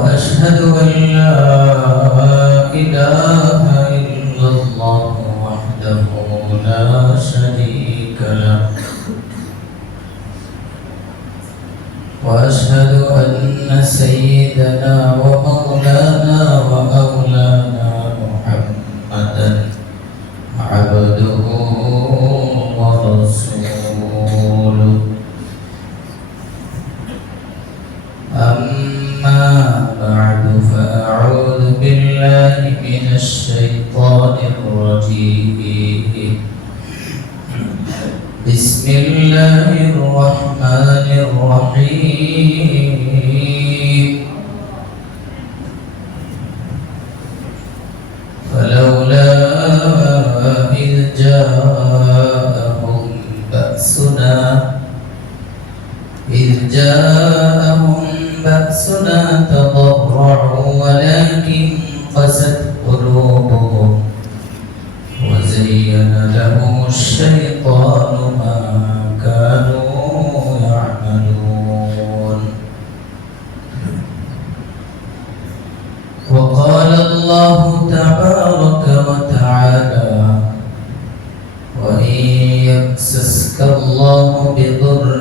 وأشهد أن لا إله إلا الله وحده لا شريك له وأشهد أن سيدنا ومولانا ومولانا محمدا عبده ورسوله أما بعد فأعوذ بالله من الشيطان الرجيم بسم الله الرحمن الرحيم فلولا إذ جاءهم بأسنا تضرعوا ولكن قست قلوبهم وزين لهم الشيطان ما كانوا يعملون وقال الله تبارك وتعالى وإن يمسسك الله بضر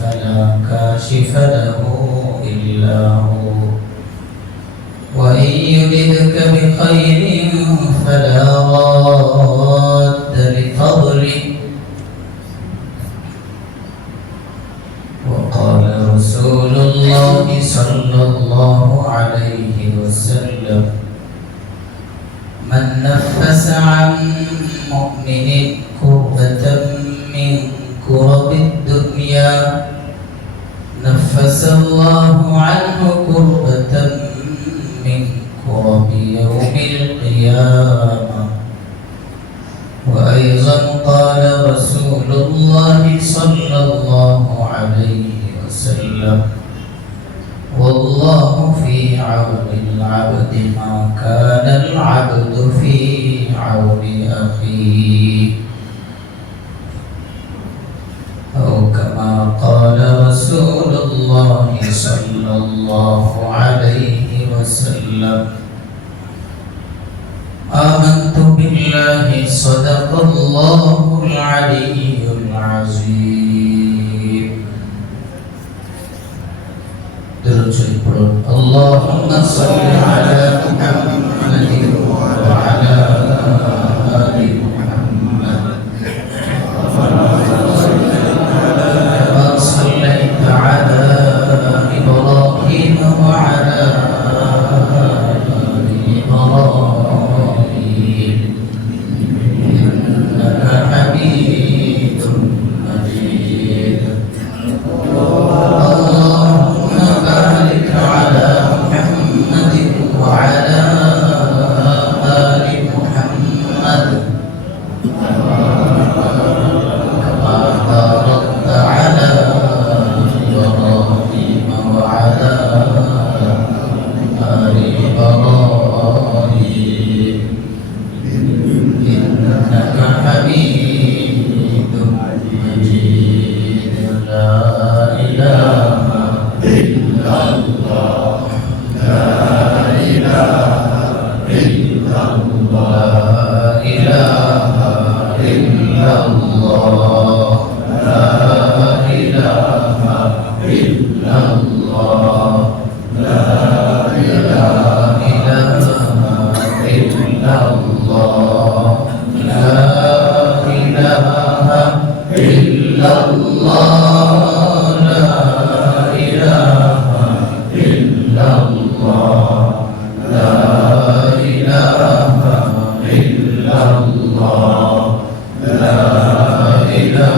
فلا كاشف له إلا هو وإن يردك بخير فلا راد لفضله وقال رسول الله صلى الله عليه وسلم من نفس عن مؤمن كربة من كرب الدنيا نفس الله عنه كربة من كرب يوم القيامة وأيضا قال رسول الله صلى الله عليه وسلم والله في عون العبد ما كان العبد في عون أخيه أو كما قال رسول الله صلى الله عليه وسلم آمنت بالله صدق الله العلي العظيم درود شريف اللهم صل على محمد وعلى آل محمد كما صليت على إبراهيم وعلى آل إبراهيم إنك حميد مجيد اللهم بارك على محمد وعلى آل محمد كما باركت على إبراهيم وعلى آل إبراهيم إنك حميد مجيد لا إله إلا الله لا إله إلا الله لا إله إلا الله لا إله إلا الله لا إله إلا الله لا إله إلا الله لا إله إلا الله لا إله إلا الله لا إله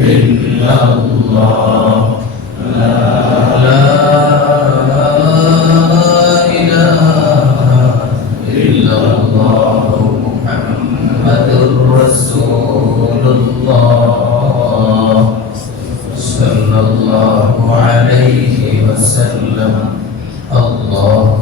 إلا الله لا إله إلا الله محمد رسول الله صلى الله عليه وسلم الله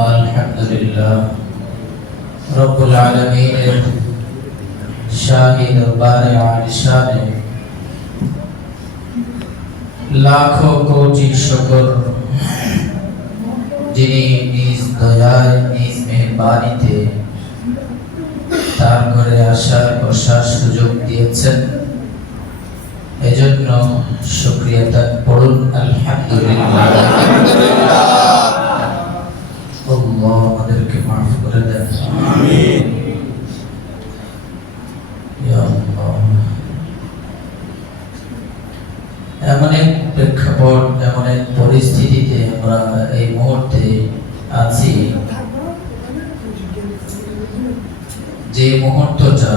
আলহামদুলিল্লাহ রব্বুল আলামিনের শাহিদ বারে আলিশানে লাখো কোটি শুকর, যিনি নিজ দয়ায় নিজ মেহেরবানিতে তার ঘরে আসার বসার সুযোগ দিয়েছেন। এজন্য শুকরিয়া তার পড়ুন আলহামদুলিল্লাহ। আল্লাহ আমাদেরকে মাফ করে দেন, আমিন। ইয়া আল্লাহ, এমন এক প্রেক্ষাপট, এমন এক পরিস্থিতিতে আমরা এই মুহূর্তে আছি, যে মুহূর্তটা,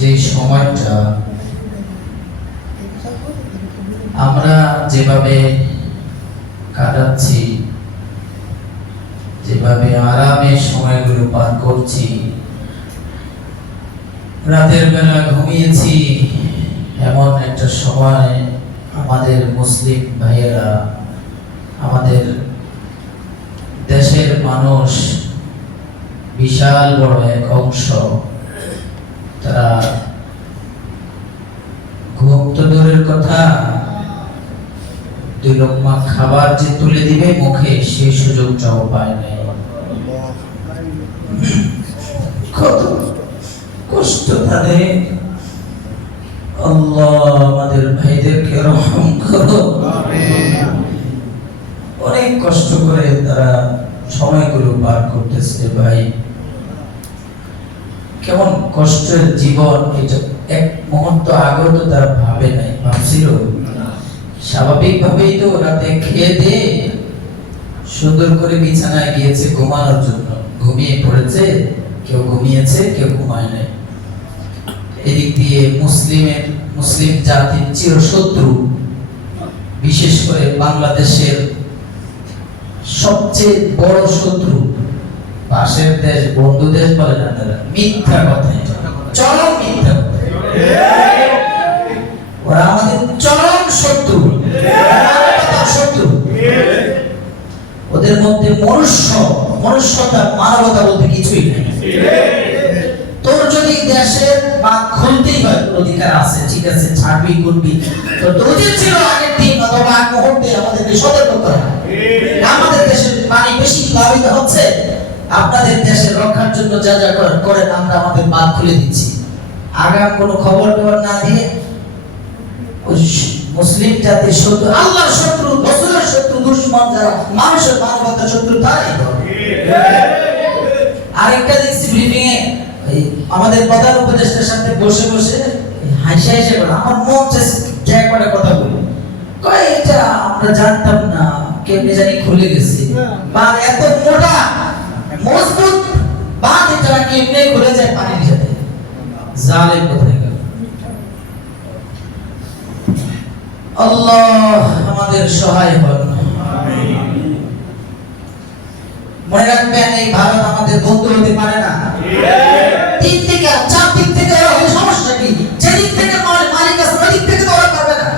যে সময়টা আমরা যেভাবে কাটাচ্ছি, যেভাবে আরামে সময়গুলো পার করছি, রাতের বেলা ঘুমিয়েছি, এমন একটা সময় আমাদের মুসলিম ভাইয়েরা, আমাদের দেশের মানুষ, বিশাল বড় এক অংশ, তারা ঘুম তো দূরের কথা, দুই লোকমা খাবার যে তুলে দিবে মুখে, সেই সুযোগটাও পায় নাই। কত কষ্ট তাদের। আল্লাহ আমাদের ভাইদেরকে রহম করো, আমিন। অনেক কষ্ট করে তারা সময়গুলো পার করতেছে ভাই। কেমন কষ্টের জীবন এটা এক মুহূর্ত আগেও তো তারা ভাবে নাই, ভাবছিল স্বাভাবিক ভাবেই তো রাতে খেয়ে দিয়ে সুন্দর করে বিছানায় গিয়েছে ঘুমানোর জন্য, ঘুমিয়ে পড়েছে, কেউ ঘুমিয়েছে কেউ ঘুমায় নাই। এদিক দিয়ে মুসলিম জাতির চিরশত্রু, বিশেষ করে বাংলাদেশের সবচেয়ে বড় শত্রু, পাশের দেশ বন্ধু দেশ বলে না তারা, মিথ্যা কথা, চরম মিথ্যা কথা। ওরা আমাদের চরম শত্রু, শত্রু। ওদের মধ্যে মনুষ্যতা, মানবতা বলতে কিছুই নেই। তোর যদি দেশের বাঁধ খুলতেই হয়, অধিকার আছে, ঠিক আছে, ছাড়বি করবি, তোর উচিত ছিল আগের দিন অথবা আগ মুহূর্তে আমাদেরকে সতর্ক করা। আমাদের দেশের পানি বেশি প্লাবিত হচ্ছে, আপনাদের দেশের রক্ষার জন্য যা যা করেন আমরা আমাদের বাঁধ খুলে দিচ্ছি। আগাম কোনো খবর টবর না দিয়ে মুসলিম জাতির শত্রু, আল্লাহর শত্রু, রাসূলের শত্রু, দুশমন যারা, মানুষের মানবতার শত্রু, তারাই। আরেকটা দেখছি ব্রিফিং এ আমাদের প্রধান উপদেষ্টার সাথে বসে বসে হাসি হাসি করে, আমার মন চাইছে একটা কথা বলি, কয় এটা আমরা জানতাম না, কেমনে জানি খুলে গেছে, বা এত মোটা মজবুত বাঁধ এটা কেমনে খুলে যায় পানির সাথে। জালেম কোথায় গেল? আল্লাহ আমাদের সহায় হন, আমিন। মনে রাখবেন, এই ভারত আমাদের বন্ধু হতে পারে না। তিন থেকে চার দিক থেকে সমস্যা কি, যেদিক থেকে মালিক আছে ওই দিক থেকে তো ওরা পারবে না।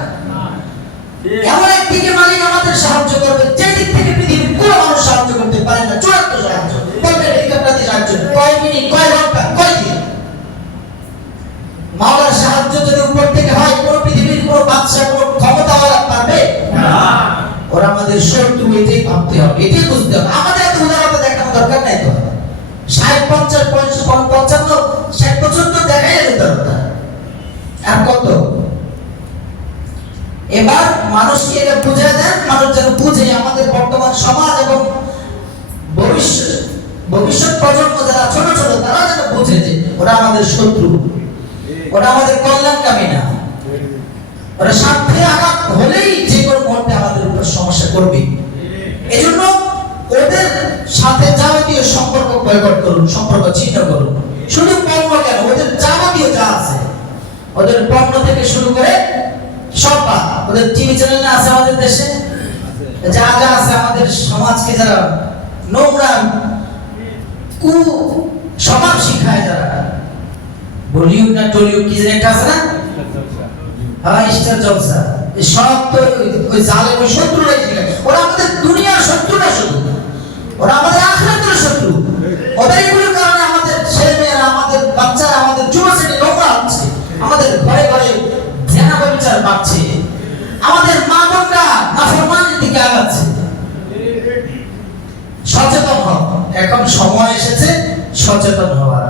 এমন একদিকে মালিক আমাদের সাহায্য করবে, যেদিক থেকে পৃথিবীর কোনো মানুষ সাহায্য করতে পারে না। চূড়ান্ত সাহায্য বলবে হেলিকপ্টার দিয়ে সাহায্য, কয় মিনিট, কয় ঘন্টা, কয় দিন। মাওলার সাহায্য যদি উপর থেকে হয়, কোনো পৃথিবীর কোনো বাদশা, কোনো ক্ষমতাওয়ালা পারবে না। ওরা আমাদের শত্রু, এটাই ভাবতে হবে, এটাই বুঝতে হবে। আমাদের এত উদারতা দেখানোর দরকার নাই তো। 60, 50, 55, 60 বছর তো দেখাই উদারতা, আর কত? এবার মানুষকে এটা বুঝিয়ে দেন, মানুষ যেন বুঝে আমাদের বর্তমান সমাজ এবং ভবিষ্যৎ প্রজন্ম যারা ছোট ছোট, তারা যেন বুঝে যে ওরা আমাদের শত্রু, ওরা আমাদের কল্যাণকামী না। ওরা স্বার্থে আঘাত হলেই যে কোনো মুহূর্তে আমাদের উপর সমস্যা করবে। এজন্য ওদের সাথে যাবতীয় সম্পর্ক বয়কট করুন, সম্পর্ক ছিন্ন করুন। শুধু পণ্য যাবতীয় যা আছে, ওদের পণ্য থেকে শুরু করে সব বাদ। ওদের টিভি চ্যানেল না আছে আমাদের দেশে, যা যা আছে আমাদের সমাজকে যারা নোংরা কু স্বভাব শিখায়, যারা বলিউড না টলিউড কি যেন একটা আছে না, হ্যাঁ স্টার জলসা, সব তো ওই জালেম ওই শত্রুরাই শিখায়। ওরা আমাদের দুনিয়ার শত্রু না, শুধু ওরা আমাদের আখিরাতের শত্রু। ওদের এগুলোর কারণে আমাদের ছেলেমেয়েরা, আমাদের বাচ্চারা, আমাদের যুব শ্রেণী নোংরা হচ্ছে, আমাদের ঘরে ঘরে জেনা ব্যভিচার বাড়ছে, আমাদের মা বোনরা নাফরমানির দিকে আগাচ্ছে। সচেতন হও, এখন সময় এসেছে সচেতন হওয়ার।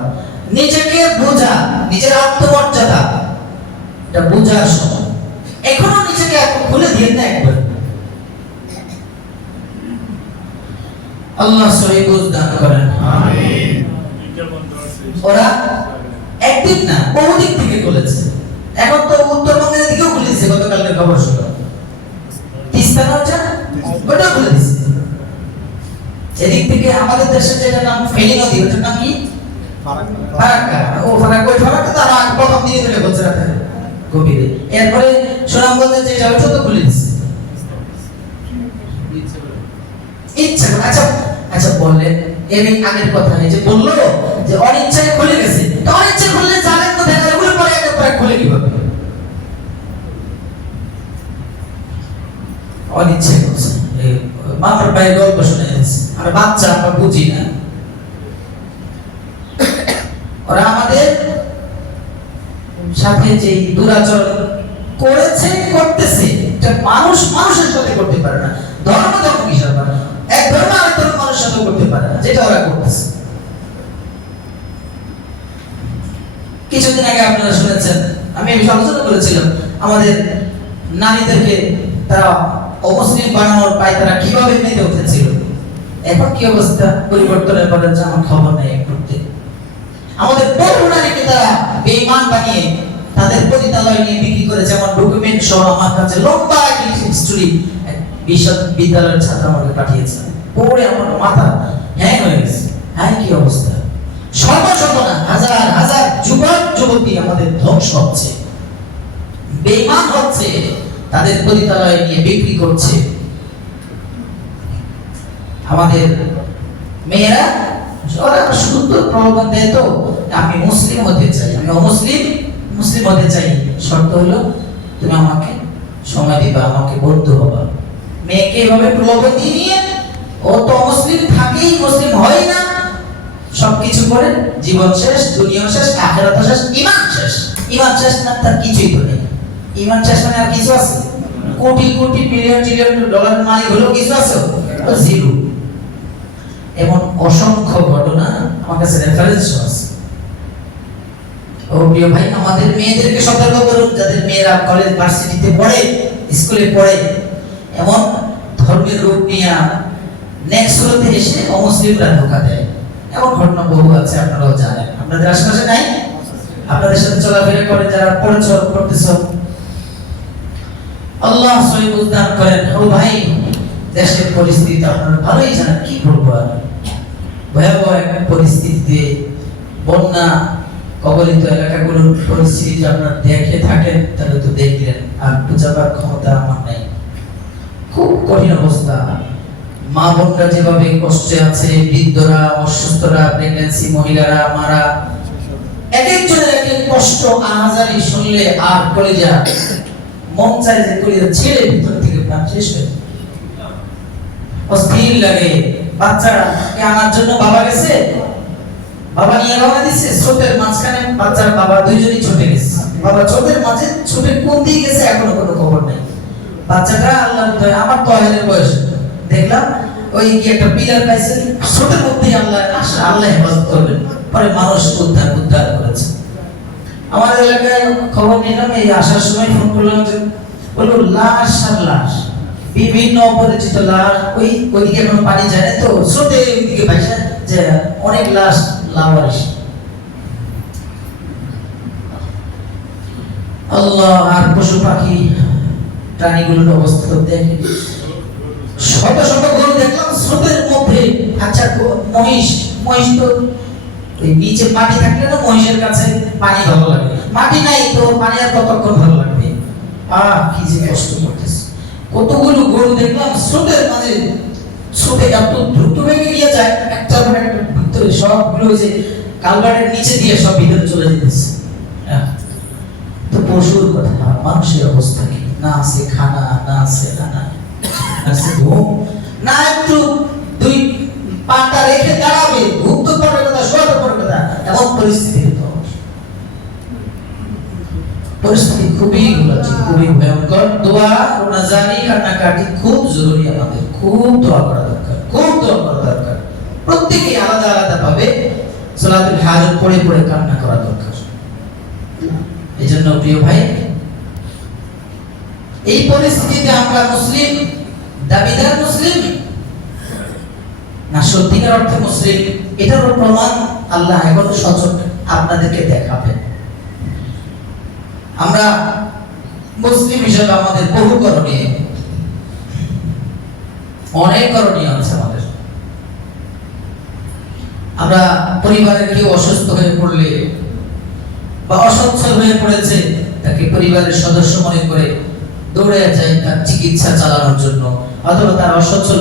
নিজেকে বোঝা, নিজের আত্মমর্যাদা এটা বোঝার সময়। এখনো নিজেকে এখন খুলে দিয়ে না একবার। আল্লাহ সহি বুঝ দান করেন, আমিন। ওরা একদিক না বহুদিক থেকে খুলেছে, এখন তো উত্তরবঙ্গের দিকেও খুলে দিচ্ছে। গতকালকে খবর ছিল তিস্তা নদীটা ওটাও খুলে দিচ্ছে। এদিক থেকে আমাদের দেশে যেটা নাম ফেনী নদী, ওটার নাম কি ফারাক্কা। ও ফারাক্কা, ওই ফারাক্কা তার আগে প্রথম দিকে তুলে বলছে রাতে গভীরে। এরপরে সুনামগঞ্জে যেটা ওটা তো খুলে দিচ্ছে ইচ্ছা। আচ্ছা আচ্ছা, বললেন এর আগের কথা এই যে বললো যে অনিচ্ছায় খুলে গেছে, তো অনিচ্ছায় খুললে জানেন তো দেখা এগুলো পরে একের পর এক খুলে কিভাবে? অনিচ্ছায় করছে, বাপের ভাই গল্প শুনে যাচ্ছে, আর বাচ্চা আমরা বুঝি না। ওরা আমাদের সাথে যে দুরাচরণ করেছে করতেছে, এটা মানুষ মানুষের সাথে করতে পারে না, ধর্ম ধর্ম কিসের পারে, এক ধর্ম আরেক ধর্ম মানুষের সাথে করতে পারে না, যেটা ওরা করতেছে। কিছুদিন আগে আপনারা শুনেছেন, আমি আলোচনা করেছিলাম, আমাদের নারীদেরকে তারা অমুসলিম বানানোর পায় তারা কিভাবে মেতে উঠেছিল। এখন কি অবস্থা পরিবর্তনের পরে আমার খবর নেই করতে। আমাদের বহু নারীকে তারা বেঈমান বানিয়ে তাদের পতিতালয় নিয়ে বিক্রি করে, যেমন ডকুমেন্ট সহ আমার কাছে লম্বা হিস্টরি বিশ্ববিদ্যালয়ের ছাত্র আমাকে পাঠিয়েছে, পড়ে আমার মাথা হ্যাং হয়ে গেছে। হ্যাঁ কি অবস্থা, শত শত না হাজার হাজার যুবক যুবতী আমাদের ধ্বংস হচ্ছে, বেঈমান হচ্ছে, তাদের পতিতালয় নিয়ে বিক্রি করছে। আমাদের মেয়েরা ওরা সুন্দর প্রলোভন দেয়, তো আমি মুসলিম হতে চাই, আমি অমুসলিম মুসলিম হতে চাই, শর্ত হলো তুমি আমাকে সময় দিবা, আমাকে বন্ধু হবা। মেয়েকে এভাবে প্রলোভন দিয়ে নিয়ে ও তো অমুসলিম থাকেই, মুসলিম হয় না, সবকিছু করে জীবন শেষ, দুনিয়া শেষ, আখিরাত শেষ, ঈমান শেষ। ঈমান শেষ না তার কিছুই তো নেই। ঈমান শেষ মানে আর কিছু আছে? কোটি কোটি বিলিয়ন ট্রিলিয়ন ডলারের মালিক হলো কিছু আছে? ও জিরো। এমন অসংখ্য ঘটনা আমার কাছে রেফারেন্স আছে। ও প্রিয় ভাই, আমাদের মেয়েদেরকে সতর্ক করুন, যাদের মেয়েরা কলেজ ভার্সিটিতে পড়ে, স্কুলে পড়ে, এমন ধর্মের রূপ নিয়ে নেক্সট হতে এসে অমুসলিমরা ধোঁকা দেয়। এমন ঘটনা বহু আছে, আপনারাও জানেন। আপনাদের আশেপাশে নাই? আপনাদের সাথে চলাফেরা করে যারা পরিচয় করতেছ, আল্লাহ সহি বুঝদান করেন। ও ভাই, দেশের পরিস্থিতি আপনারা ভালোই জানেন, কি বলবো আর। ভয়াবহ একটা পরিস্থিতিতে বন্যা কবলিত এলাকাগুলোর পরিস্থিতি আপনারা দেখে থাকেন, তাহলে তো দেখলেন, আর বুঝাবার ক্ষমতা আমার নাই। খুব কঠিন অবস্থা, মা বোনরা যেভাবে কষ্টে আছে, বৃদ্ধরা, অসুস্থরা, প্রেগন্যান্সি মহিলারা, মারা, এক একজনের এক এক কষ্ট আহাজারি শুনলে আর কলিজা মন চায় যে কলিজা ছেড়ে ভিতর থেকে প্রাণ শেষ হয়ে যায়, অস্থির লাগে। বাচ্চাকে আনার জন্য বাবা গেছে, বাবা নিয়ে রওনা দিচ্ছে, স্রোতের মাঝখানে বাচ্চার বাবা দুইজনই ছুটে গেছে। বাবা স্রোতের মাঝে ছুটে কোন দিকে গেছে এখনো কোনো খবর নেই। বাচ্চাটা আল্লাহ, আমার তো আহের বয়স, দেখলাম ওই কি একটা পিলার পাইছে, স্রোতের মধ্যেই আল্লাহ আল্লাহ হেফাজত করবেন। পরে মানুষ উদ্ধার করেছে। আমাদের এলাকায় খবর নিলাম, এই আসার সময় ফোন করলাম, যে বললো লাশ আর লাশ, বিভিন্ন অপরিচিত লাশ, ওইদিকে এখন পানি যায় না, তো স্রোতে ওইদিকে পাইছে যে অনেক লাশ লাওয়ারিশ। আল্লাহ, আর পশু পাখি প্রাণীগুলোর অবস্থা তো দেখে, শত শত গরু দেখলাম স্রোতের মধ্যে। আচ্ছা, মহিষ তো ওই নিচে মাটি থাকলে না মহিষের কাছে পানি ভালো লাগে, মাটি নাই তো পানি আর কতক্ষণ ভালো লাগবে। কি যে কষ্ট করতেছে। কতগুলো গরু দেখলাম স্রোতের মাঝে, স্রোতে এত দ্রুত বেগে গিয়ে যায়, একটা পর একটা ভিতরে সবগুলো যে কালভার্টের নিচে দিয়ে সব ভিতরে চলে যেতেছে। তো পশুর কথা, মানুষের অবস্থা কি? না আছে খানা, না আছে রান্না, না আছে ঘুম, না একটু দুই পাটা রেখে দাঁড়াবে, ঘুম তো পড়ে কথা, শোয়াতে পড়ে কথা, এমন পরিস্থিতি হতো। পরিস্থিতি খুবই খুবই ভয়ঙ্কর। দোয়া রোনাজানি কান্নাকাটি খুব জরুরি, আমাদের খুব দোয়া করা দরকার, খুব দোয়া করা দরকার। প্রত্যেকে আলাদা আলাদা ভাবে সালাতুল হাজত পড়ে পড়ে কান্না করা দরকার। এই জন্য প্রিয় ভাই, এই পরিস্থিতিতে আমরা মুসলিম, দাবিদার মুসলিম না সত্যিকার অর্থে মুসলিম, এটারও প্রমাণ আল্লাহ এখন সচক আপনাদেরকে দেখাবেন। আমরা মুসলিম হিসেবে আমাদের বহু করণীয়, অনেক করণীয় আছে আমাদের। আমরা পরিবারের কেউ অসুস্থ হয়ে পড়লে বা অসচ্ছল হয়ে পড়েছে, তাকে পরিবারের সদস্য মনে করে দৌড়ে যাই তার চিকিৎসা চালানোর জন্য, অথবা তার অসচ্ছল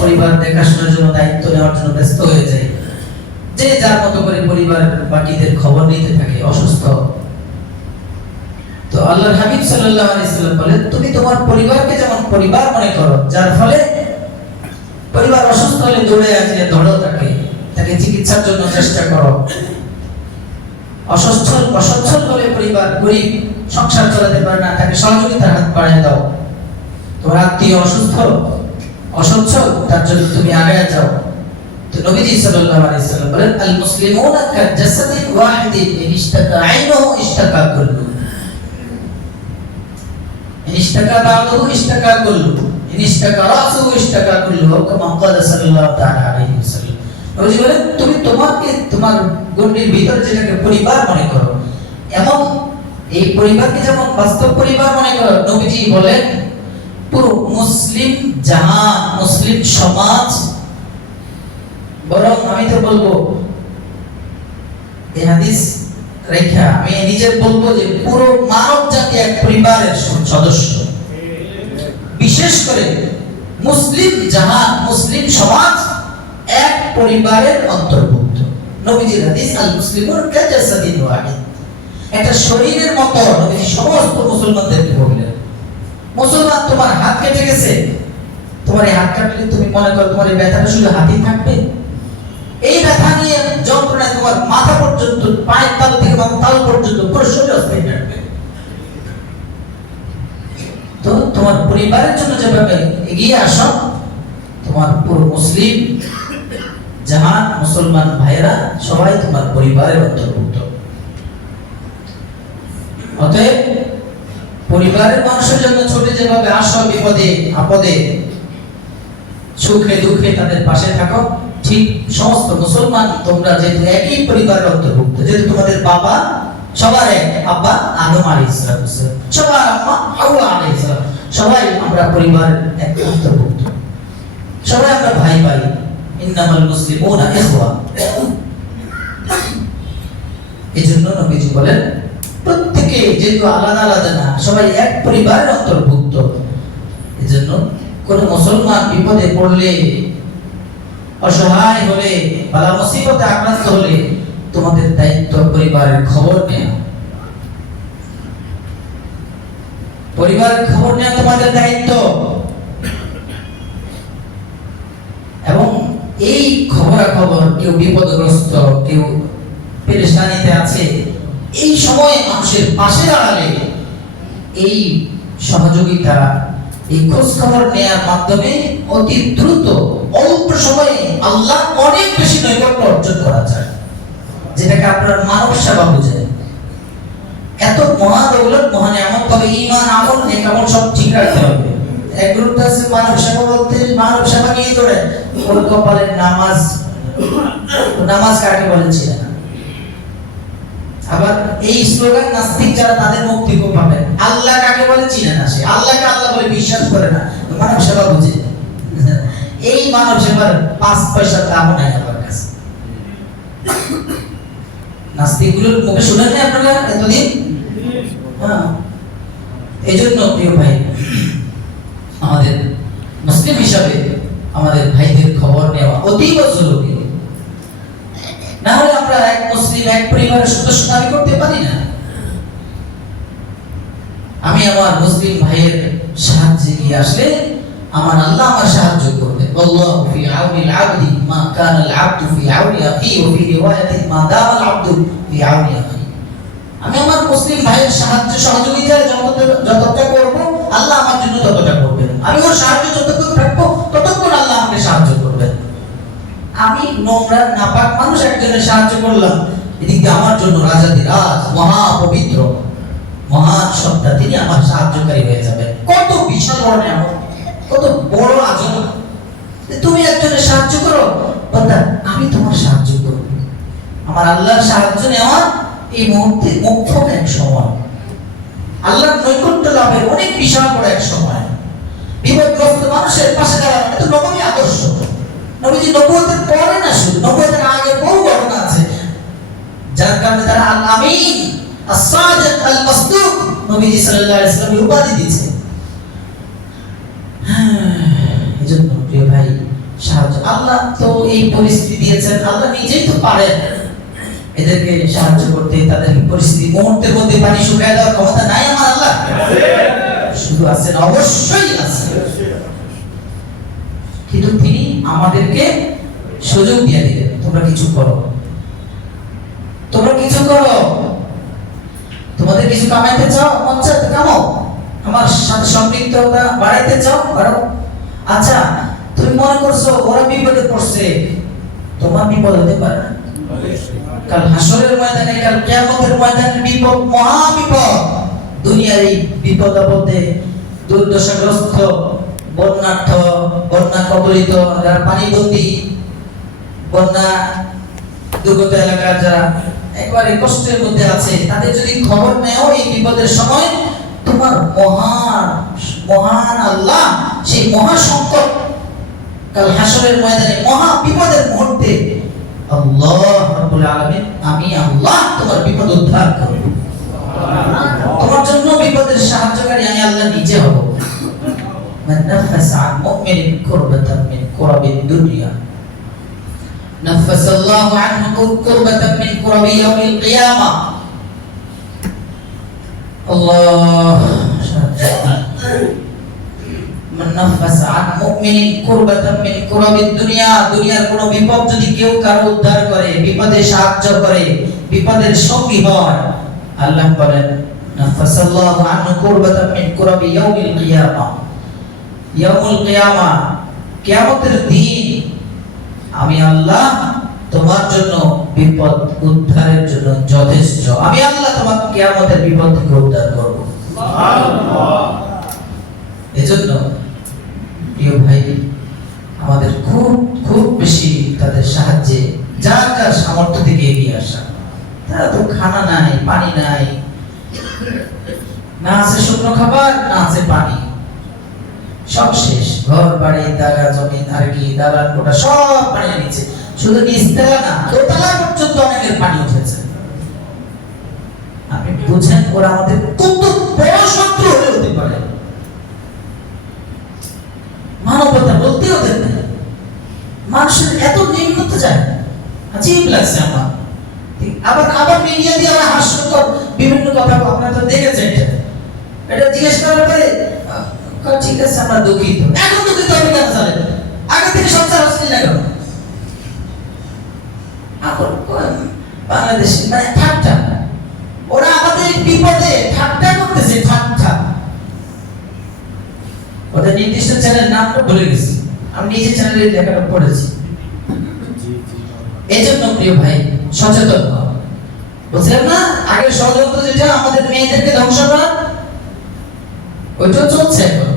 পরিবার দেখাশোনার জন্য, দায়িত্ব নেওয়ার জন্য ব্যস্ত হয়ে যায়। যে যার মতো করে পরিবার বাকিদের খবর নিতে থাকে অসুস্থ। তো আল্লাহর হাবিব সাল্লাল্লাহু আলাইহি সাল্লাম বলেন, তুমি তোমার পরিবারকে যেমন পরিবার মনে করো, যার ফলে পরিবার অসুস্থ হলে দৌড়ে আসে, ধরো তাকে চিকিৎসার জন্য চেষ্টা করো। অসচ্ছল হলে পরিবার গরিব, সংসার চালাতে পারে না, তাকে সহযোগিতার হাত বাড়িয়ে দাও। তোমার আত্মীয় অসচ্ছল, তার জন্য তুমি আগে যাও। তো নবীজি সাল্লাল্লাহু আলাইহি সাল্লাম বলেন, আল মুসলিমুনা কাজাসাদিন ওয়াহিদিন ইশতাকা আইনুহু ইশতাকা কুল্লু, ইশতাকা বা'দুহু ইশতাকা কুল্লু, ইশতাকা রাসুহু ইশতাকা কুল্লু, কামা ক্বালা সাল্লাল্লাহু তাআলা আলাইহি ওয়াসাল্লাম। নবীজি বলেন, তুমি তোমার গণ্ডির ভিতরে যেটাকে পরিবার মনে করো, এবং এই পরিবারকে যেমন বাস্তব পরিবার মনে করো, নবীজি বলেন পুরো মুসলিম জাহান, মুসলিম সমাজ, বরং আমি তো বলবো এই হাদিস রেখা আমি নিজে বলবো যে পুরো মানব জাতি এক পরিবারের সদস্য। বিশেষ করে মুসলিম জাহান, মুসলিম সমাজ এক পরিবারের অন্তর্ভুক্ত। নবীজির হাদিস, আল মুসলিমুন কাজাসাদিন ওয়াহিদ, একটা শরীরের মতো নবীজি সমস্ত মুসলমানদেরকে বললেন। মুসলমান, তোমার হাত কেটে গেছে, তোমার এই হাত কাটলে তুমি মনে করো তোমার এই ব্যথাটা শুধু হাতেই থাকবে? এই ব্যথা নিয়ে যন্ত্রণায় তোমার মাথা পর্যন্ত, পায়ের তালু থেকে তালু পর্যন্ত পুরো শরীর অস্থায়ী থাকবে। তো তোমার পরিবারের জন্য যেভাবে এগিয়ে আসো, তোমার পুরো মুসলিম জাহান, মুসলমান ভাইয়েরা সবাই তোমার পরিবারের অন্তর্ভুক্ত। অতএব পরিবারের মানুষের জন্য ছুটে যেভাবে আসো, বিপদে আপদে সুখে দুঃখে তাদের পাশে থাকো, ঠিক সমস্ত মুসলমান তোমরা যেহেতু একই পরিবারের অন্তর্ভুক্ত, যেহেতু তোমাদের বাবা সবার এক, আব্বা আদম আলাইহিস সালাম, সবার আম্মা হাওয়া আলাইহিস সালাম, সবাই আমরা পরিবারের এক অন্তর্ভুক্ত, সবাই আমরা ভাই ভাই। ইন্নামাল মুসলিমুনা ইখওয়া। এজন্য নবীজি বলেন, প্রত্যেকে যেহেতু আলাদা আলাদা না, সবাই এক পরিবারের অন্তর্ভুক্ত। এজন্য কোন মুসলমান বিপদে পড়লে, অসহায় হলে, বালা মুসিবতে আক্রান্ত হলে, তোমাদের দায়িত্ব পরিবারের খবর নেওয়া। পরিবারের খবর নেওয়া তোমাদের দায়িত্ব। এবং এই খবরাখবর, কেউ বিপদগ্রস্ত, কেউ পেরেশানিতে আছে, এই সময় মানুষের পাশে দাঁড়ালে, এই সহযোগিতা, এই খোঁজ খবর নেওয়ার মাধ্যমে অতি দ্রুত অল্প সময়ে আল্লাহ অনেক বেশি নৈকট্য অর্জন করা যায়, যেটাকে আপনার মানব সেবা বুঝে। এত মহা দৌলত, মহা নিয়ামত, তবে ঈমান, আমল, নেক আমল সব ঠিক রাখতে হবে। এক গ্রুপ আছে মানব সেবা বলতে, মানব সেবা নিয়ে ধরে ওর কপালে নামাজ কাকে বলেছিল না। আবার এই স্লোগান নাস্তিক যারা, তাদের মুক্তিও পাবেন। আল্লাহ কাকে বলে চিনে না, সে আল্লাহকে আল্লাহ বলে বিশ্বাস করে না, মানব সেবা বুঝে। এই মানব সেবার 5 পয়সা দাম নাই আমার কাছে। নাস্তিকগুলোর মুখে শুনেন না আপনারা এতদিন? হ্যাঁ, এই জন্য প্রিয় ভাই, আমাদের মুসলিম হিসাবে আমাদের ভাইদের খবর নেওয়া অতীব জরুরি। না হলে আমরা এক মুসলিম এক পরিবারের সদস্য দাবি করতে পারি না। আমি আমার মুসলিম ভাইয়ের সাহায্যে গিয়ে আসলে আমার আল্লাহ আমার সাহায্য করবে। আল্লাহু ফি আউনিল আবদি মা কানাল আবদু ফি আউনি আখি ওয়া ফি রিওয়ায়াতিন মা দামাল আবদু ফি আউনি আখি। আমি আমার মুসলিম ভাইয়ের সাহায্য সহযোগিতায় যতটা করব, আল্লাহ আমার জন্য ততটা করবেন। আমি ওর সাহায্য যতক্ষণ থাকবো ততক্ষণ আল্লাহ আমাকে সাহায্য করবেন। আমি নোংরা নাপাক মানুষ একজনের সাহায্য করলাম, এদিকে আমার জন্য রাজাধিরাজ মহা পবিত্র মহান সত্তা তিনি আমার সাহায্যকারী হয়ে যাবেন। কত বিশাল বড় নিয়ামত, কত বড় আজব। তুমি একজনের সাহায্য করো, বান্দা আমি তোমার সাহায্য করব। আমার আল্লাহর সাহায্য নেওয়া এই মুহূর্তে মুখ্য এক সময়, আল্লাহর নৈকট্য লাভের অনেক বিশাল বড় এক সময়। বিপদগ্রস্ত মানুষের পাশে দাঁড়ানো এটা নবী আদর্শ। নবীজি নবুয়তের পরে না, শুধু নবুয়তের আগে বহু ঘটনা আছে যার কারণে তারা আল আমিন as-sadiq al-masduq নবীজি সাল্লাল্লাহু আলাইহি ওয়াসাল্লাম উপাধি দিয়েছে। এজন্য প্রিয় ভাই, সাহায্য আল্লাহ তো এই পরিস্থিতি দিয়েছেন, আল্লাহ নিজেই তো পারেন এদেরকে সাহায্য করতে। তাদের পরিস্থিতি মুহূর্তের মধ্যে পানি শুকিয়ে দেওয়ার ক্ষমতা নাই আমার আল্লাহ? শুধু আছেন, অবশ্যই আছে, কিন্তু তিনি আমাদেরকে সুযোগ দিয়ে দিলেন, তোমরা কিছু করো, তোমরা কিছু করো। তোমাদের কিছু কামাইতে চাও, মন চাইতে কামাও, আমার সাথে সম্পৃক্ততা বাড়াইতে চাও, বাড়াও। আচ্ছা, তুমি মনে করছো ওরা বিপদে পড়ছে, তোমার বিপদ হতে পারে না। কাল হাসরের ময়দানে, কাল কিয়ামতের ময়দানে বিপদ, মহা বিপদ। দুনিয়ার এই বিপদ আপদে দুর্দশাগ্রস্ত, বন্যার্থ, বন্যা কবলিত, যারা পানিবন্দী, বন্যা দুর্গত এলাকার যারা একবারে কষ্টের মধ্যে আছে, তাদের যদি খবর নেও এই বিপদের সময়, তোমার মহান মহান আল্লাহ সেই মহা সংকট কাল হাসরের ময়দানে মহা বিপদের মুহূর্তে আল্লাহ রাব্বুল আলামিন, আমি আল্লাহ তোমার বিপদ উদ্ধার করব, তোমার জন্য বিপদের সাহায্যকারী আমি আল্লাহ নিজে হব। মান নাফাসা আন মুমিনিন কুরবাতান মিন কুরাবিদ দুনিয়া নাফাসাল্লাহু আনহু কুরবাতান মিন কুরাবি ইয়াউমিল কিয়ামাহ। আল্লাহ মান নাফাসা আন মুমিনিন কুরবাতান মিন কুরাবিদ দুনিয়া, দুনিয়ার কোনো বিপদ যদি কেউ কারো উদ্ধার করে, বিপদে সাহায্য করে, বিপদের সঙ্গী হয়, আল্লাহ বলেন নাফাসাল্লাহু আনহু কুরবাতান মিন কুরাবি ইয়াউমিল কিয়ামাহ। ইয়াউমুল কিয়ামাহ, কিয়ামতের দিন আমি আল্লাহ তোমার জন্য বিপদ উদ্ধারের জন্য যথেষ্ট। আমি আল্লাহ তোমাকে কিয়ামতের বিপদ থেকে উদ্ধার করব। সুবহানাল্লাহ। এজন্য প্রিয় ভাই, আমাদের খুব খুব বেশি তাদের সাহায্যে যার যার সামর্থ্য থেকে এগিয়ে আসা। তারা তো খানা নাই, পানি নাই, না আছে শুকনো খাবার, না আছে পানি, সব শেষ। ঘর বাড়ি জায়গা জমি আর কি দালান কোঠা সব পানির নিচে, শুধু নিচতলা না দোতলা পর্যন্ত অনেকের পানি উঠেছে। আপনি বুঝেন ওরা আমাদের কত বড় শত্রু হতে পারে। মানবতা বলতে ওদের নেই, মানুষের এত নিম্নতে যায়, আজীব লাগছে আমার। আবার আবার মিডিয়া দিয়ে আমরা হাস্যকর বিভিন্ন কথা আপনারা তো দেখেছেন, এটা জিজ্ঞেস করার পরে ঠিক আছে আমরা দুঃখিত। এখন দুঃখিত হবে কেন? জানেন আগে থেকে সংসার হচ্ছে না কেন? এখন বাংলাদেশ মানে ঠাট্টা, ওরা আমাদের বিপদে ঠাট্টা করতেছে, ঠাট্টা। ওদের নির্দিষ্ট চ্যানেল নামটা ভুলে গেছি, আমি নিজে চ্যানেলে লেখাটা পড়েছি। এই জন্য প্রিয় ভাই সচেতন হও। বুঝলেন না? আগের ষড়যন্ত্র যেটা আমাদের মেয়েদেরকে ধ্বংস করা, ওইটাও চলছে এখন।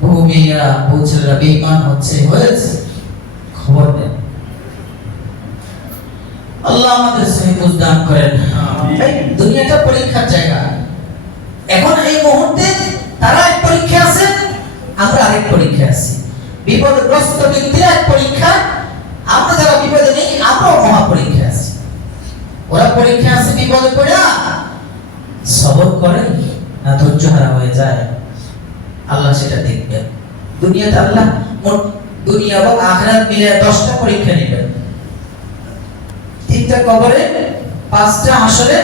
বহু মেয়েরা, বহু ছেলেরা বেঈমান হচ্ছে, হয়েছে, খবর নেন। আল্লাহ আমাদের সহিহ বুঝদান করেন। দুনিয়াটা পরীক্ষার জায়গা। এখন এই মুহূর্তে তারা এক পরীক্ষা আছে, আমরা আরেক পরীক্ষা আছি। বিপদগ্রস্ত ব্যক্তিরা এক পরীক্ষা, আমরা যারা বিপদে নেই আমরাও মহা পরীক্ষা। বিপদে পড়া সবর করে না ধৈর্য হারা হয়ে যায়, আল্লাহ সেটা দেখবেন। দুনিয়াতে আল্লাহ দুনিয়া এবং আখিরাত মিলে 10টা পরীক্ষা নেবেন। 3টা কবরে, 5টা হাসরে,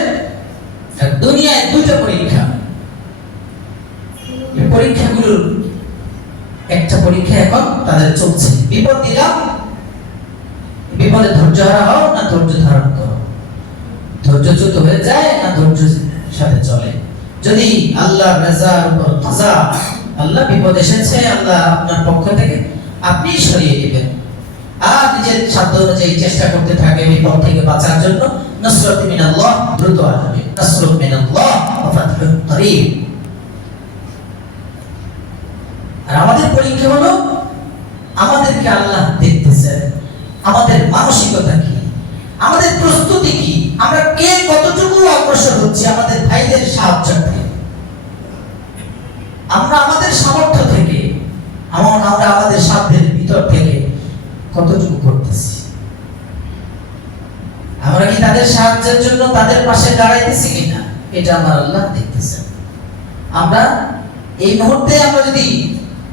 দুনিয়ায় 2টা পরীক্ষা। এই পরীক্ষাগুলোর একটা পরীক্ষা এখন তাদের চলছে। বিপদ দিলাম, বিপদে ধৈর্য হারা হও না ধৈর্য ধারণ করো, ধৈর্যচ্যুত হয়ে যায় না ধৈর্যের সাথে চলে। যদি আল্লাহর রাজার উপর তাজা, আল্লাহ বিপদ এসেছে, আল্লাহ আপনার পক্ষ থেকে, আপনি সরিয়ে দিবেন। আর নিজের সাধ্য অনুযায়ী চেষ্টা করতে থাকে বিপদ থেকে বাঁচার জন্য। নসরত মিনাল্লাহ, দ্রুত আসবে। নসরত মিনাল্লাহ ওয়া ফাতহুন করিব। আর আমাদের পরীক্ষা হলো আমাদেরকে আল্লাহ দেখতেছেন, আমাদের মানসিকতা কি, আমাদের প্রস্তুতি কি, আমরা কে কতটুকু অগ্রসর হচ্ছি আমাদের ভাইদের সাহায্যার্থে। আমরা আমাদের সামর্থ্য থেকে, আমরা আমাদের সাধ্যের ভিতর থেকে কতটুকু করতেছি। আমরা কি তাদের সাহায্যের জন্য তাদের পাশে দাঁড়াইতেছি কিনা, এটা আমার আল্লাহ দেখতেছেন। আমরা এই মুহূর্তে আমরা যদি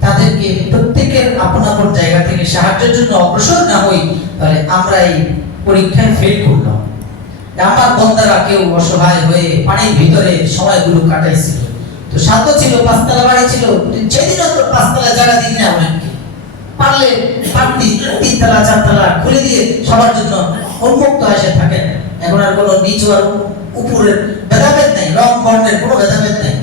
তাদেরকে প্রত্যেকের আপন আপন জায়গা থেকে সাহায্যের জন্য অগ্রসর না হই, তাহলে আমরা এই পরীক্ষায় ফেল করলাম। আমার বন্দারা কেউ অসহায় হয়ে পানির ভিতরে সময়গুলো কাটাইছিল, তো সাধ্য ছিল, 5তলা বাড়ি ছিল, যেদিন অন্তত 5তলা জায়গা দিন না অনেককে পারলে 3তলা 4তলা খুলে দিয়ে সবার জন্য উন্মুক্ত এসে থাকেন। এখন আর কোনো নিচু আর উপরের ভেদাভেদ নেই, রং বর্ণের কোনো ভেদাভেদ নেই।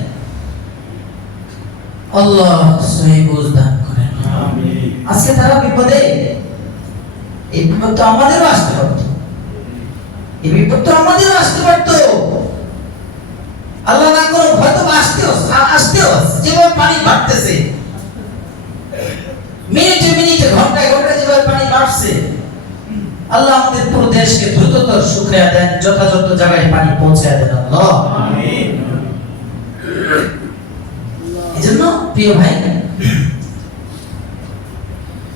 আল্লাহ সহি বুঝ দান করেন। আমিন। আজকে তারা বিপদে, এই বিপদ তো আমাদেরও আসতে পারত, এই বিপদ তো আমাদেরও আসতে পারত। আল্লাহ না করো, হয়তো আসতেও যেভাবে পানি বাড়তেছে, মিনিটে মিনিটে ঘন্টায় ঘন্টায় যেভাবে পানি বাড়ছে, আল্লাহ আমাদের পুরো দেশকে দ্রুততর শুকরিয়া দেন, যথাযথ জায়গায় পানি পৌঁছায় দেন। আল্লাহ আমিন। এজন্য প্রিয় ভাই,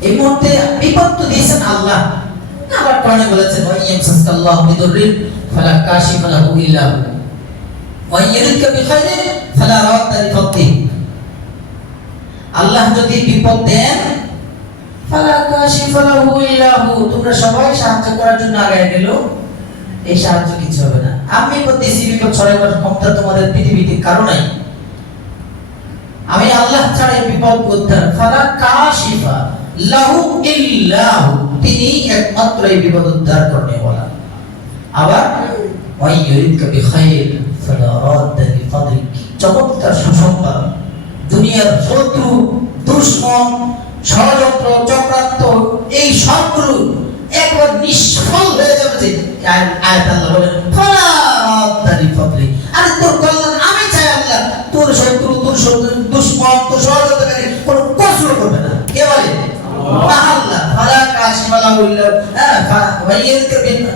এই মুহূর্তে বিপদ তো দিয়েছেন আল্লাহ। আবার কোরআনে বলেছেন ওয়া ইয়ামসাসকাল্লাহু বিদুররিন ফালা কাশিফা লাহু ইল্লা হু ওয়া ইয়ারিদকা বিখাইরিন ফালা রাদ্দা লিফাদলিহি। আল্লাহ যদি বিপদ দেন, ফালা কাশিফা লাহু ইল্লা হু, তোমরা সবাই সাহায্য করার জন্য আগায় গেল, এই সাহায্য কিছু হবে না। আমি বিপদ দিয়েছি, বিপদ ছড়াবার ক্ষমতা তোমাদের পৃথিবীতে কারো নাই। আমি আল্লাহ ছাড়া এই বিপদ উদ্ধার, ফালা কাশিফা লাহু ইল্লাহু, তিনি একমাত্র এই বিপদ উদ্ধার করতে বলা। আবার ওয়া ইউরিদকা বিখাইর ফালা রাদ্দা লিফাদলিক, চমৎকার সুসংবাদ। দুনিয়ার শত্রু, দুশমন, ষড়যন্ত্র, চক্রান্ত, এই সবগুলো একবার নিষ্ফল হয়ে যাবে। যে আয়াত আল্লাহ বলেন ফালা রাদ্দা লিফাদলিক, আরে তোর কল্যাণ আমি চাই আল্লাহ, তোর শত্রু, তোর দুশমন, তোর ষড়যন্ত্রকারী কোনো কসুর করবে না। কে বলে? আল্লাহ। ফালা কাশিফা লাহু ইল্লা ওয়া ইয়ারিদকা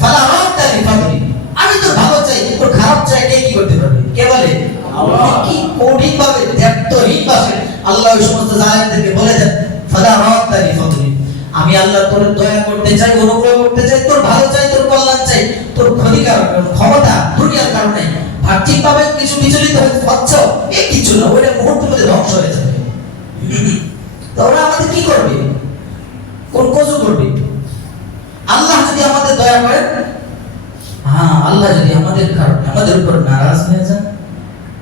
ফালা রাদ্দা লিফাদলিক, আমি তো ভালো চাই, তোর খারাপ চাই, কে কি করতে পারবে? কে বলে? আল্লাহ। কি কঠিন ভাবে, ত্যাগহীন ভাবে আল্লাহ ওই সমস্ত জালেমদেরকে বলে দেন ফালা রাদ্দা লিফাদলিক, আমি আল্লাহ তোর দয়া করতে চাই, অনুগ্রহ করতে চাই, তোর ভালো চাই, তোর কল্যাণ চাই, তোর ক্ষতিকার ক্ষমতা দুনিয়ার কারণে ভাবছিভাবে কিছু বিচলিত হচ্ছ, এ কিছু না, ওইটা মুহূর্তের মধ্যে ধ্বংস হয়ে যাবে। তো ওরা আমাদের কি করবে? কোন কসু করবে? আল্লাহ যদি আমাদের দয়া করেন, হ্যাঁ, আল্লাহ যদি আমাদের কারণে আমাদের উপর নারাজ হয়ে যান,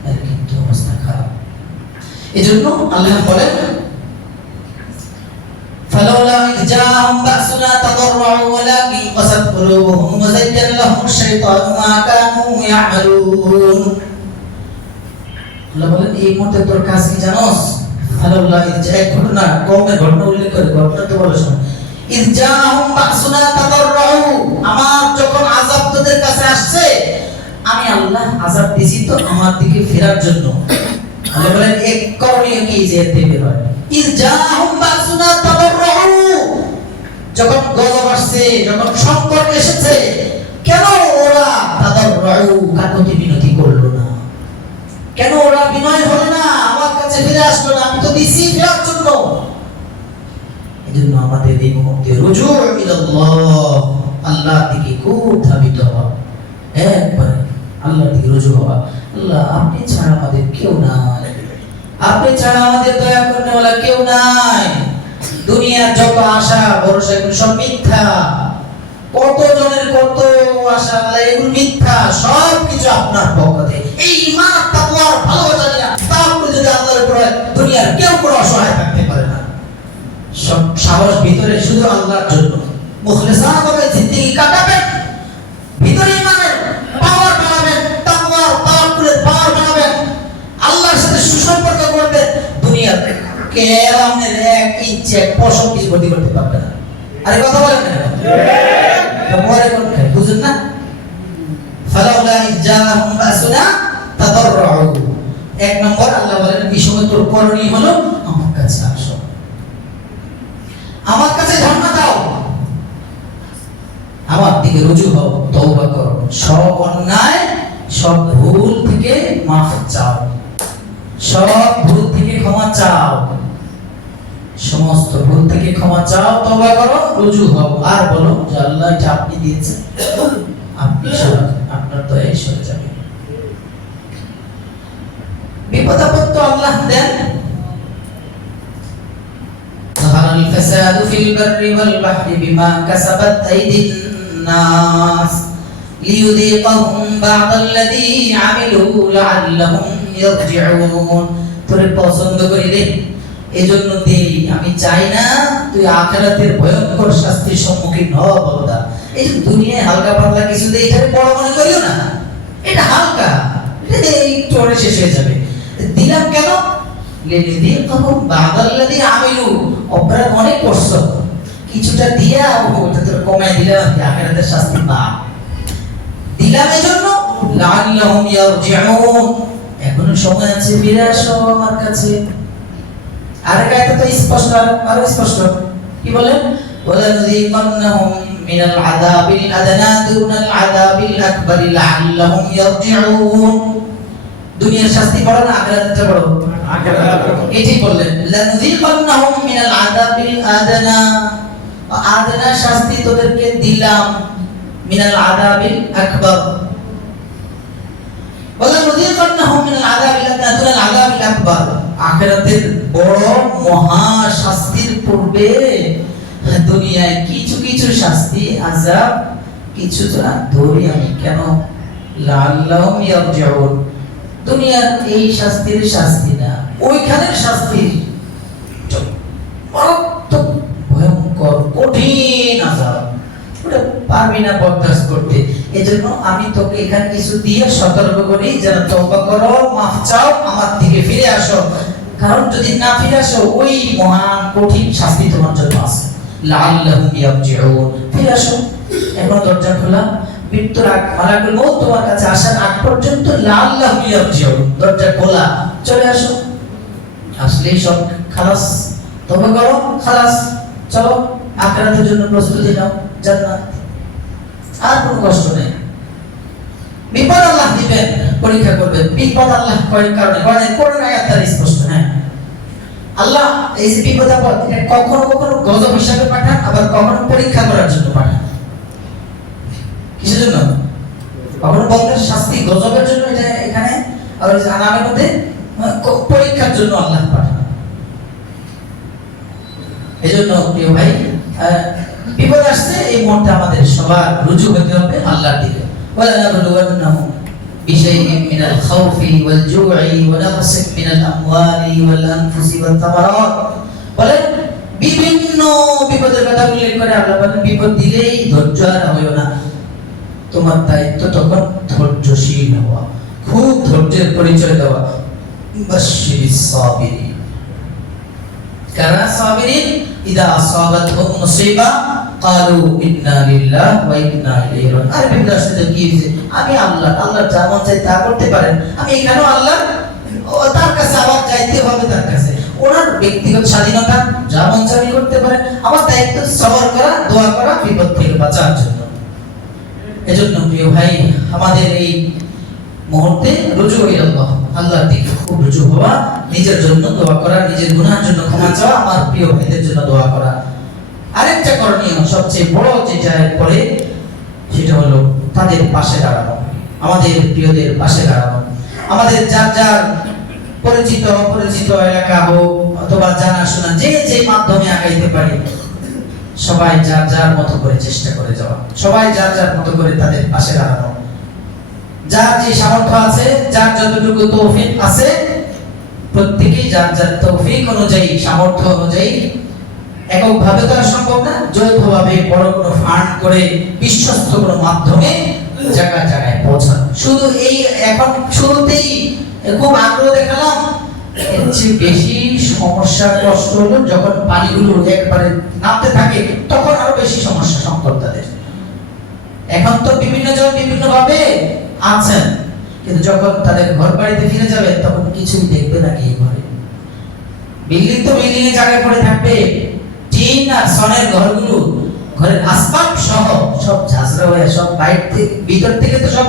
তাহলে কিন্তু অবস্থা খারাপ। এজন্য আল্লাহ বলেন ফালাউলা ইয জাআহুম বা'সুনা তাদাররু ওয়ালাকিন কাসাত কুলুবুহুম ওয়া যায়যানা লাহুমুশ শাইতানু মা কানু ইয়া'মালুন। আল্লাহ বলেন এই মুহূর্তে তোর কাজ কি জানোস? ফালাউলা ইয জাআ, এক ঘটনা, কওমের ঘটনা উল্লেখ করে, ঘটনা তো বলার সময় ইয জাআহুম বা'সুনা তাদাররু, আমার যখন আযাব তোদের কাছে আসছে, আমি আল্লাহ আযাব দিছি তো আমার দিকে ফেরার জন্য। আল্লাহ বলেন এক করণীয় কি যে দেবে হয়, ইয জাআহুম বা'সুনা তাদাররু, যখন গজব আসছে, যখন সংকট এসেছে, কেন ওরা তাদাররু, কাকুতি বিনতি করলো না? কেন ওরা বিনয় হলো না? আমার কাছে ফিরে আসলো না? আমি তো দিছি ফেরার জন্য। এজন্য আমাদের এই মুহূর্তে রুজু ইলাল্লাহ, আল্লাহর দিকে খুব ধাবিত হওয়া। একবারে আল্লাহর দিকে রুজু হওয়া। আল্লাহ আপনি ছাড়া আমাদের কেউ নাই, আপনি ছাড়া আমাদের দয়া করনেওয়ালা কেউ নাই। দুনিয়ার যত আশা ভরসা এগুলো সব মিথ্যা। কত জনের কত আশা, আল্লাহ এগুলো মিথ্যা, সব কিছু আপনার পক্ষ থেকে। এই ঈমান তাকওয়া ভালোবাসা নিয়ে তাওয়াক্কুল যদি আল্লাহর উপর হয়, দুনিয়ার কেউ কোনো অসহায় থাকতে পারে না। সব সাহস ভিতরে শুধু আল্লাহর জন্য মুখলিসানা ভাবে জিন্দেগি কাটাবেন, ভিতরে ঈমানের পাওয়ার বাড়াবেন, তাকওয়া তাওয়াক্কুলের পাওয়ার বাড়াবেন, আল্লাহর সাথে সুসম্পর্ক করবেন। দুনিয়ার কেউ আপনার এক ইঞ্চি এক পশম কিছু ক্ষতি করতে পারবে না। আরে কথা বলেন না, পরে কোন বুঝুন না। ফালাউলা ইজাহুম বাসুনা তাদাররু। এক নম্বর আল্লাহ বলেন বিষয় তোর করণীয় হলো আমার কাছে আসো, আমার কাছে ধর্ম দাও, আমার দিকে রুজু হও, তওবা করো, সব অন্যায় সব ভুল থেকে মাফ চাও, সব ভুল থেকে ক্ষমা চাও, সমস্ত ভুল থেকে ক্ষমা চাও, তওবা করো, রুজু হও, আর বলো যে আল্লাহ এটা আপনি দিয়েছেন, আপনি সরান, আপনার দয়ায় সরে যাবে। বিপদ আপদ তো আল্লাহ দেন। ظهر الفساد في البر والبحر بما كسبت أيدي الناس ليذيقهم بعض الذي عملوا لعلهم يرجعون। তোরে পছন্দ করি রে, এজন্য দেই, আমি চাই না তুই আখিরাতের ভয়ঙ্কর শাস্তির সম্মুখীন হও বাবা। এই যে দুনিয়ায় হালকা পাতলা কিছু দেই, এটাকে বড় মনে করিও না, এটা হালকা, এটা একটু পরে শেষ হয়ে যাবে। দিলাম কেন? লিযিকাহুম বা'দাল্লাযী আমিলু, অপরাধ অনেক করছো, কিছুটা দিয়া ওটা তোর কমায় দিলাম, আখিরাতের শাস্তি পা দিলাম এজন্য লাআল্লাহুম ইয়ারজিউন, এখনো সময় আছে, ফিরে আসো আমার কাছে। আরেক আয়াতে তো স্পষ্ট, আরো স্পষ্ট কি বলেন? ওয়ালাযিকান্নাহুম মিনাল আযাবিল আদনা দুনাল আযাবিল আকবারি লাআল্লাহুম ইয়ারজিউন। দুনিয়ার শাস্তি বড় না আখিরাতের বড়? আখিরাত। এটাই বললেন লাযিকান্নাহুম মিনাল আযাবিল আদনা, আদনা শাস্তি তোদেরকে দিলাম, মিনাল আযাবিল আকবার, ওয়ালাযিকান্নাহুম মিনাল আযাবিল আদনা দুনাল আযাবিল আকবার। আখিরাতের বড় মহা শাস্তির পূর্বে দুনিয়ায় কিছু কিছু শাস্তি আযাব কিছু ধরি আমি কেন? লাআল্লাহুম ইয়ারজিউন। দুনিয়ার এই শাস্তির শাস্তি না, ওইখানের শাস্তির মারাত্মক ভয়ঙ্কর কঠিন আযাব, ওটা পারবি না বরদাস্ত করতে। এজন্য আমি তোকে এখানে কিছু দিয়ে সতর্ক করি, যেন তওবা করো, মাফ চাও, আমার দিকে ফিরে আসো। কারণ যদি না ফিরে আসো, ওই মহান কঠিন শাস্তি তোমার জন্য আছে। লাআল্লাহুম ইয়ারজিউন, ফিরে আসো। এখন দরজা খোলা, মৃত্যুর আগ মালাকুল মউত তোমার কাছে আসার আগ পর্যন্ত লাআল্লাহুম ইয়ারজিউন, দরজা খোলা, চলে আসো। আসলেই সব খালাস, তওবা করো, খালাস, চলো আখিরাতের জন্য প্রস্তুতি নাও, জান্নাত। আর কোনো কষ্ট নেই। বিপদ আল্লাহ দিবেন, পরীক্ষা করবেন। বিপদ আল্লাহ কয়েক কারণে করেন, কোন আয়াত তার স্পষ্ট। হ্যাঁ, আল্লাহ এই যে বিপদ আপদ, এটা কখনো কখনো গজব হিসাবে পাঠান, আবার কখনো পরীক্ষা করার জন্য পাঠান। কিসের জন্য? কখনো বন্ধের শাস্তি গজবের জন্য, এটা এখানে আবার আনামের মধ্যে পরীক্ষার জন্য আল্লাহ পাঠান। এজন্য প্রিয় ভাই, বিপদ আসছে, এই মুহূর্তে আমাদের সবার রুজু হতে হবে আল্লাহর দিকে। ওয়ালানাবলুওয়ান্নাহুম বিশাইইন মিনাল খাউফি ওয়াল জু'i ওয়া নাকসিন মিনাল আমওয়ালি ওয়াল আনফুসি ওয়াত তামারাত। বলে বিভিন্ন বিপদের কথা উল্লেখ করে আল্লাহ বলেন, বিপদ দিলেই ধৈর্য আর হইও না, তোমার দায়িত্ব তখন ধৈর্যশীল হওয়া, খুব ধৈর্যের পরিচয় দেওয়া। বাশশিরিস সাবিরিন, কারা সাবিরিন? ইদা আসাবাতহুম মুসিবা ক্বালু ইন্না লিল্লাহি ওয়া ইন্না ইলাইহি রাজিউন। আর বিপদ আসলে কি হইছে? আমি আল্লাহ, আল্লাহ যা মন চায় তা করতে পারেন, আমি এখানেও আল্লাহ, তার কাছে আবার যাইতে হবে, তার কাছে ওনার ব্যক্তিগত স্বাধীনতা, যা মন চায় করতে পারেন। আমার দায়িত্ব সবর করা, দোয়া করা, বিপদ থেকে বাঁচার জন্য। এজন্য প্রিয় ভাই, আমাদের এই মুহূর্তে রুজু ইলাল্লাহ, আল্লাহর দিকে খুব রুজু হওয়া, নিজের জন্য দোয়া করা, নিজের গুনাহের জন্য ক্ষমা চাওয়া, আমার প্রিয় ভাইদের জন্য দোয়া করা। আরেকটা করণীয়, সবচেয়ে বড় যেটা পরে, সেটা হলো তাদের পাশে দাঁড়ানো। আমাদের প্রিয়দের পাশে দাঁড়ানো, আমাদের যার যার পরিচিত অপরিচিত এলাকা হোক অথবা জানাশোনা যে যে মাধ্যমে আগাইতে পারি, সবাই যার যার মতো করে চেষ্টা করে যাওয়া, সবাই যার যার মতো করে তাদের পাশে দাঁড়ানো, যার যে সামর্থ্য আছে, যার যতটুকু তৌফিক আছে, প্রত্যেকেই যার যার তৌফিক অনুযায়ী, সামর্থ্য অনুযায়ী, এককভাবে তো আর সম্ভব না, যৌথভাবে বড় কোনো ফান্ড করে বিশ্বস্ত কোনো মাধ্যমে জায়গায় জায়গায় পৌঁছানো। শুধু এই এখন শুরুতেই খুব আগ্রহ দেখালাম, এর চেয়ে বেশি সমস্যা কষ্ট হলো যখন পানিগুলো একবারে নামতে থাকে, তখন আরো বেশি সমস্যা সংকট তাদের। এখন তো বিভিন্ন জন বিভিন্ন ভাবে আছেন, কিন্তু যখন তাদের ঘর বাড়িতে ফিরে যাবে তখন কিছুই দেখবে না কি ঘরে। বিল্ডিং তো বিল্ডিং এর জায়গায় পড়ে থাকবে, টিন আর সনের ঘরগুলো, ঘরের আসবাব সহ সব ঝাঁঝরা হয়ে সব বাইরে থেকে ভিতর থেকে তো সব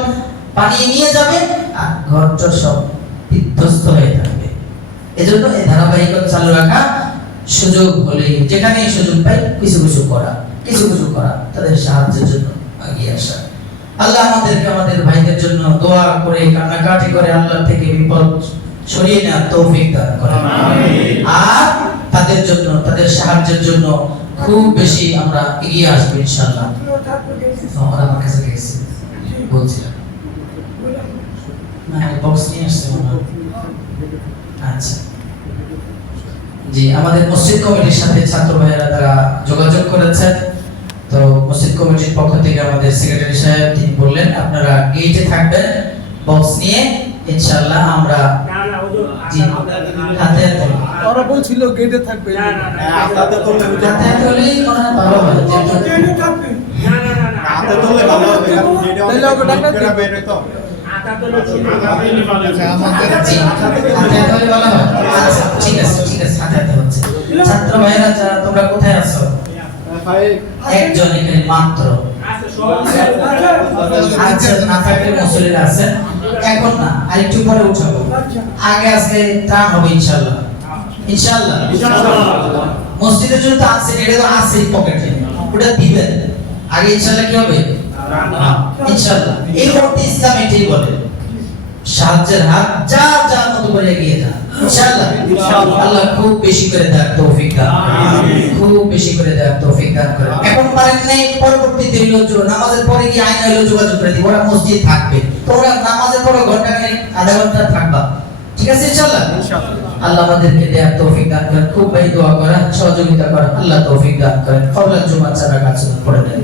পানি নিয়ে যাবে আর ঘরটা সব বিধ্বস্ত হয়ে থাকবে। এজন্য এই ধারাবাহিকতা চালু রাখা, সুযোগ হলে যেখানে সুযোগ পাই কিছু কিছু করা, তাদের সাহায্যের জন্য এগিয়ে আসা। আল্লাহ আমাদেরকে আমাদের ভাইদের জন্য দোয়া করে কান্নাকাটি করে আল্লাহর থেকে বিপদ সরিয়ে নেওয়ার তৌফিক দান করেন, আর তাদের জন্য তাদের সাহায্যের জন্য খুব বেশি আমরা এগিয়ে আসবো ইনশাআল্লাহ। আমরা আমার কাছে গেছি বলছিলাম না, বক্স নিয়ে আসছে মনে হয়। আচ্ছা জি, আমাদের মসজিদ কমিটির সাথে ছাত্র ভাইয়েরা তারা যোগাযোগ করেছেন, তো মসজিদ কমিটির পক্ষ থেকে আমাদের সেক্রেটারি সাহেব তিনি বললেন আপনারা গেটে থাকবেন বক্স নিয়ে, ইনশাআল্লাহ আমরা জি হাতে ওরা বলছিল গেটে থাকবে, হাতে হলেই মনে হয় ভালো হয়, যেহেতু গেটে থাকবে হাতে তোলে ভালো হবে, তাহলে ওকে ডাক্তার বের তো হাতে হলে ভালো হয়। আচ্ছা ঠিক আছে হাতে হচ্ছে। ছাত্র ভাইরা তোমরা কোথায় আছো? একজন এখানে মাত্র আচ্ছা, না থাকলে মুসল্লিরা আছেন, এখন না আরেকটু পরে উঠাবো, আগে আজকে ত্রাণ হবে ইনশাআল্লাহ। মসজিদের জন্য তো আছে, এটা তো আছে পকেটে, ওটা দিবেন আগে ইনশাআল্লাহ। কি হবে ইনশাআল্লাহ? এই মুহূর্তে ইসলাম এটাই বলে, সাহায্যের হাত যার যার মতো করে এগিয়ে যান ইনশাআল্লাহ। আল্লাহ খুব বেশি করে দেওয়ার তৌফিক দান করেন, খুব বেশি করে দেওয়ার তৌফিক দান করেন। এখন পারেন নাই, পরবর্তীতে হইলো নামাজের পরে গিয়ে আইনা হইলো যোগাযোগ করে দিব, ওরা মসজিদ থাকবে, তোমরা নামাজের পরে ঘন্টা খানেক আধা ঘন্টা থাকবা, ঠিক আছে ইনশাআল্লাহ। আল্লাহ আমাদেরকে দেওয়ার তৌফিক দান করেন, খুব বেশি দোয়া করা, সহযোগিতা করা, আল্লাহ তৌফিক দান করেন। কবলা জুমা ছাড়া কাজ করে দেন।